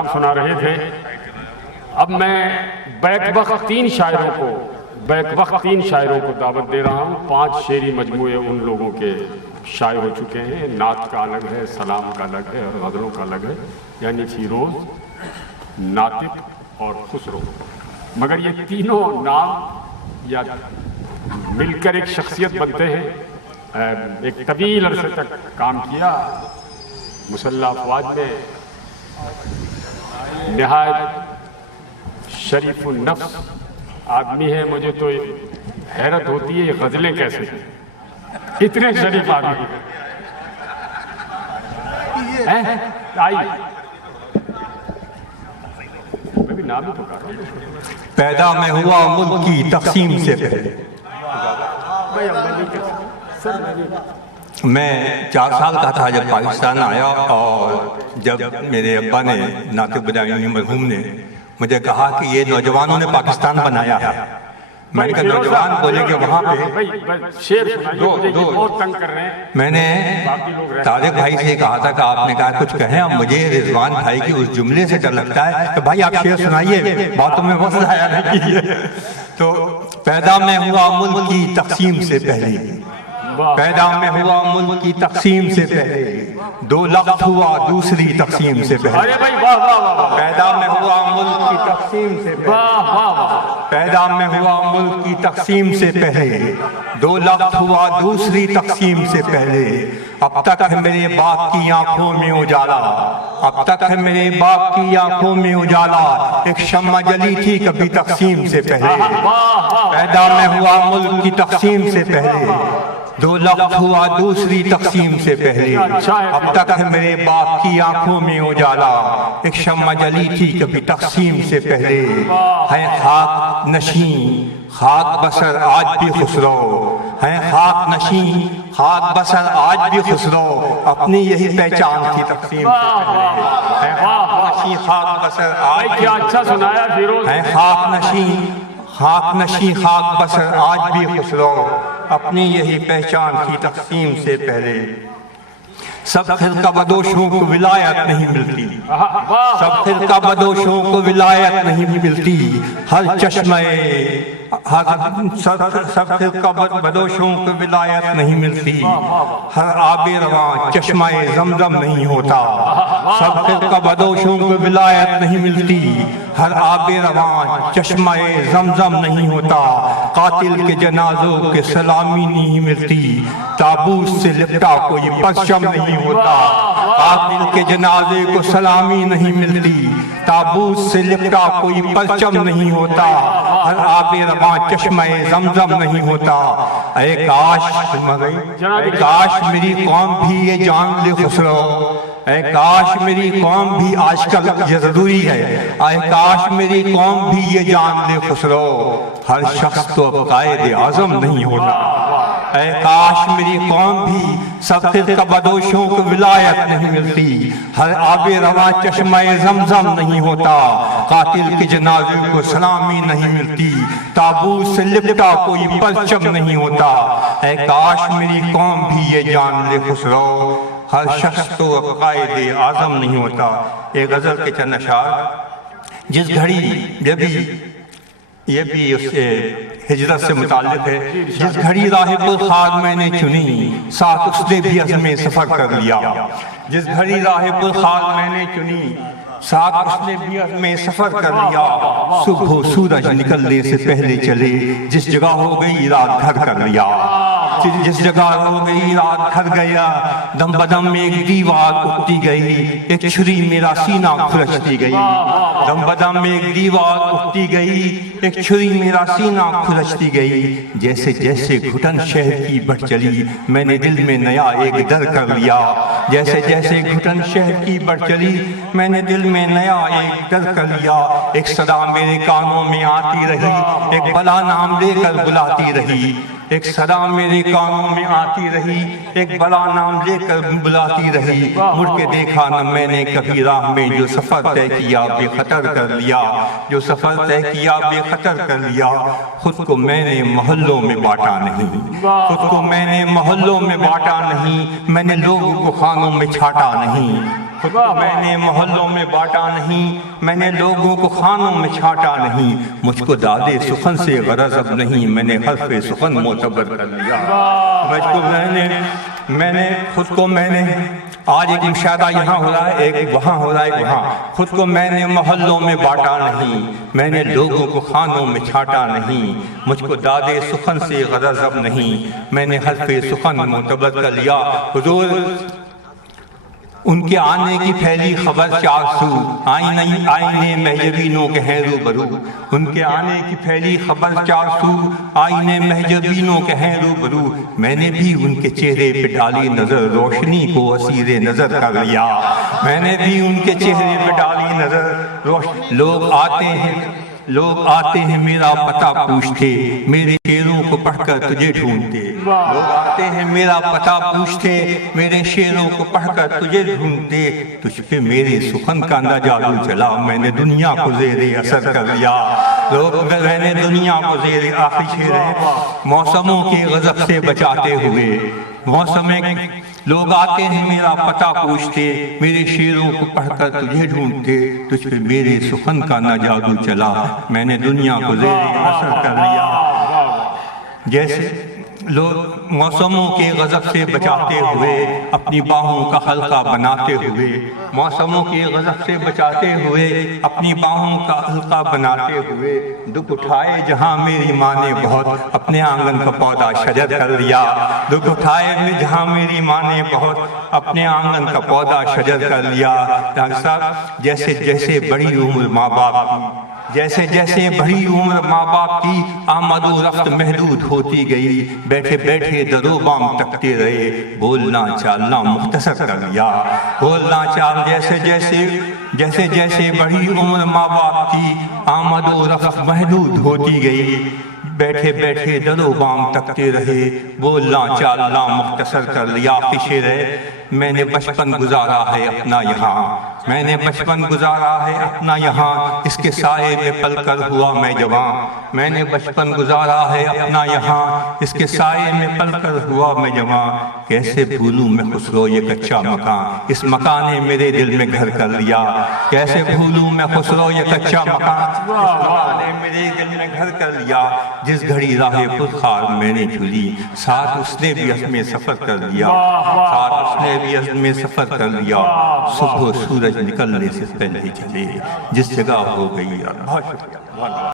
کلام سنا رہے تھے. اب میں بیک وقت تین شاعروں کو دعوت دے رہا ہوں. 5 شعری مجموعے ان لوگوں کے شائع ہو چکے ہیں. نعت کا الگ ہے, سلام کا الگ ہے, اور غزلوں کا الگ ہے, یعنی فیروز, ناطق اور خسرو. مگر یہ تینوں نام یا مل کر ایک شخصیت بنتے ہیں. ایک طویل عرصے تک کام کیا مسلح افواج میں. نہایت شریف النفس آدمی ہے. مجھے تو حیرت ہوتی ہے یہ غزلیں کیسے ہیں, اتنے شریف آدمی ہیں. میں بھی نام ہی پکار رہا ہوں. پیدا میں ہوا ملک کی تقسیم سے پہلے. میں 4 سال کا تھا جب پاکستان آیا, اور جب میرے ابا نے, ناطق بداعی مرحوم نے مجھے کہا کہ یہ نوجوانوں نے پاکستان بنایا ہے. میں نے کہا نوجوان بولے کہ وہاں پہ میں نے طارق بھائی سے کہا تھا کہ آپ نے کہا کچھ کہیں. اب مجھے رضوان بھائی کی اس جملے سے ڈر لگتا ہے کہ بھائی آپ شعر سنائیے, باتوں میں وزن آیا نہیں کیجیے. تو پیدا میں ہوا ملک کی تقسیم سے پہلے, پیدا میں ہوا ملک کی تقسیم سے پہلے, 2 لخت ہوا دوسری تقسیم سے پہلے. پیدا میں ہوا ملک کی تقسیم سے پہلے, پیدا میں ہوا ملک کی تقسیم سے پہلے, 2 لخت ہوا دوسری تقسیم سے پہلے. اب تک ہے میرے باپ کی آنکھوں میں اجالا, اب تک ہے میرے باپ کی آنکھوں میں اجالا, ایک شمع جلی تھی کبھی تقسیم سے پہلے. پیدا میں ہوا ملک کی تقسیم سے پہلے, 2 لخت ہوا دوسری تقسیم سے پہلے. اب تک ہے میرے باپ کی آنکھوں میں اجالا, ایک شمع جلی تھی کبھی تقسیم سے پہلے. ہے خاک نشین خاک بسر آج بھی خسرو, ہے خاک نشین خاک بسر آج بھی خسرو, اپنی یہی پہچان تھی تقسیم سے پہلے. ہے خاک نشین خاک بسر آج بھی, اچھا سنایا فیروز. ہے خاک نشین خاک بسر آج بھی خسرو, اپنی یہی پہچان تھی تقسیم سے پہلے. سب فرقہ بدوشوں کو ولایت نہیں ملتی, سب فرقہ بدوشوں کو ولایت نہیں ملتی. ہر چشمے سب فرقہ بدوشوں کو ولایت نہیں ملتی. ہر آب رواں چشمہ زمزم نہیں ہوتا, سب فرقہ بدوشوں کو ولایت نہیں ملتی. ہر آب رواں چشمہ زمزم نہیں ہوتا. قاتل کے جنازوں کے سلامی نہیں ملتی, تابوت سے لپٹا کوئی پرچم نہیں ہوتا. قاتل کے جنازے کو سلامی نہیں ملتی, تابوت سے لپٹا کوئی پرچم نہیں ہوتا. ہر آب رواں چشمہ زمزم نہیں ہوتا. اے کاش میری قوم بھی یہ جان لے خسرو, اے کاش میری قوم بھی, آج کل یہ ضروری ہے, اے کاش میری قوم بھی یہ جان لے خسرو, ہر شخص تو اب قائد اعظم نہیں ہوتا. اے کاش میری قوم بھی, سب فرقہ بدوشوں کو ولایت نہیں ملتی. ہر آب رواں چشمہ زمزم نہیں ہوتا. قاتل کے جنازے کو سلامی نہیں ملتی, تابوت سے لپٹا کوئی پرچم نہیں ہوتا. اے کاش میری قوم بھی یہ جان لے خسرو, ہر شخص تو اب قائد اعظم نہیں ہوتا. ایک غزل کے چند اشعار. جس گھڑی یہ بھی اس ہجرت سے متعلق ہے. جس گھڑی راہ پر خاک میں نے چنی, ساتھ اس نے بھی عزم سفر کر لیا. جس گھڑی راہ پر خاک میں نے چنی, ساتھ اس نے بھی عزم سفر کر لیا. صبح و سورج نکلنے سے پہلے چلے, جس جگہ ہو گئی رات گھر کر لیا. جس جگہ ہو گئی رات گھر گیا, دم بدم میں ایک دیوار اٹھتی گئی, ایک چھری میرا سینہ کھلچتی گئی. دم بدم میں ایک دیوار اٹھتی گئی, ایک چھری میرا سینہ کھلچتی گئی. جیسے جیسے گھٹن شہر کی بڑھ چلی, میں نے دل میں نیا ایک ڈر کر لیا. جیسے جیسے گھٹن شہر کی بڑھ چلی, میں نے دل میں نیا ایک ڈر کر لیا. ایک صدا میرے کانوں میں آتی رہی, ایک بلا نام لے کر بلاتی رہی. ایک صدا میرے کانوں میں آتی رہی, ایک بلا نام لے کر بلاتی رہی. مڑ کے دیکھا نہ میں نے کبھی راہ میں, جو سفر طے کیا بے خطر کر لیا. جو سفر طے کیا بے خطر کر لیا. خود کو میں نے محلوں میں بانٹا نہیں, خود کو میں نے محلوں میں بانٹا نہیں. میں نے لوگوں کو خانوں میں چھانٹا نہیں. خود کو میں نے محلوں میں بانٹا نہیں، میں نے لوگوں کو خانوں میں چھانٹا نہیں، مجھ کو دادے سخن سے غرض اب نہیں، میں نے حرف سخن معتبر کر لیا۔ مجھ کو میں نے آج ایک مشاہدہ یہاں ہو رہا ہے، ایک وہاں ہو رہا ہے، ایک وہاں، خود کو میں نے محلوں میں بانٹا نہیں، میں نے لوگوں کو خانوں میں چھانٹا نہیں، مجھ کو دادے سخن سے غرض اب نہیں، میں نے حرف سخن معتبر کر لیا۔ حضور ان کے آنے کی پھیلی خبر چار سو، آئینے مہجبینوں کے ہیں روبرو، ان کے آنے کی پھیلی خبر چار سو، آئینے مہجبینوں کے ہیں روبرو، میں نے بھی ان کے چہرے پہ ڈالی نظر، روشنی کو اسیر نظر کر لیا، میں نے بھی ان کے چہرے پہ ڈالی نظر، لوگ آتے ہیں میرا پتہ پوچھتے، میرے شعروں کو پڑھ کر تجھے ڈھونڈتے، لوگ آتے ہیں میرا پتہ پوچھتے، میرے شعروں کو پڑھ کر تجھے ڈھونڈتے، تجھ پہ میرے سخن کا نہ جادو چلا، میں نے دنیا کو زیر اثر کر لیا، میں نے دنیا کو زیر آخری شعر ہے، موسموں کے غضب سے بچاتے ہوئے، لوگ آتے ہیں میرا پتہ پوچھتے، میرے شعروں کو پڑھ کر تجھے ڈھونڈتے، تجھ پہ میرے سخن کا نہ جادو چلا، میں نے دنیا کو زیر اثر کر لیا۔ جیسے لوگ موسموں کے غضب سے بچاتے ہوئے، اپنی باہوں کا حلقہ بناتے ہوئے، موسموں کے غضب سے بچاتے ہوئے، اپنی باہوں کا حلقہ بناتے ہوئے، دکھ اٹھائے جہاں میری ماں نے بہت، اپنے آنگن کا پودا شجر کر لیا، دکھ اٹھائے جہاں میری ماں نے بہت، اپنے آنگن کا پودا شجر کر لیا۔ ڈاکٹر صاحب جیسے جیسے بڑی عمر ماں باپ کی، جیسے جیسے بڑی عمر ماں باپ کی، آمد و رفت محدود ہوتی گئی، بیٹھے بیٹھے در و بام تکتے رہے، بولنا چالنا مختصر کر لیا، بولنا چال جیسے جیسے بڑی عمر ماں باپ کی، آمد و رفت محدود ہوتی گئی، بیٹھے بیٹھے در و بام تکتے رہے، بولنا چالنا مختصر کر لیا۔ شعر ہے، میں نے بچپن گزارا ہے اپنا یہاں، میں نے بچپن گزارا ہے اپنا یہاں، اس کے سائے میں پل کر ہوا میں جوان، میں نے بچپن گزارا ہے اپنا یہاں، اس کے سائے میں پل کر ہوا میں جوان، کیسے بھولوں میں خسرو یہ کچا مکان، اس مکان نے میرے دل میں گھر کر لیا، کیسے بھولوں میں خسرو یہ کچا مکان، اس مکان نے میرے دل میں گھر کر لیا، جس گھڑی راہ پرخار میں نے جھولی، ساتھ اس نے بھی عزم سفر کر لیا، ساتھ اس نے بھی عزم سفر کر لیا، صبح سورج نکلنے سے پہلے چلے، جس جگہ ہو گئی۔ بہت شکریہ۔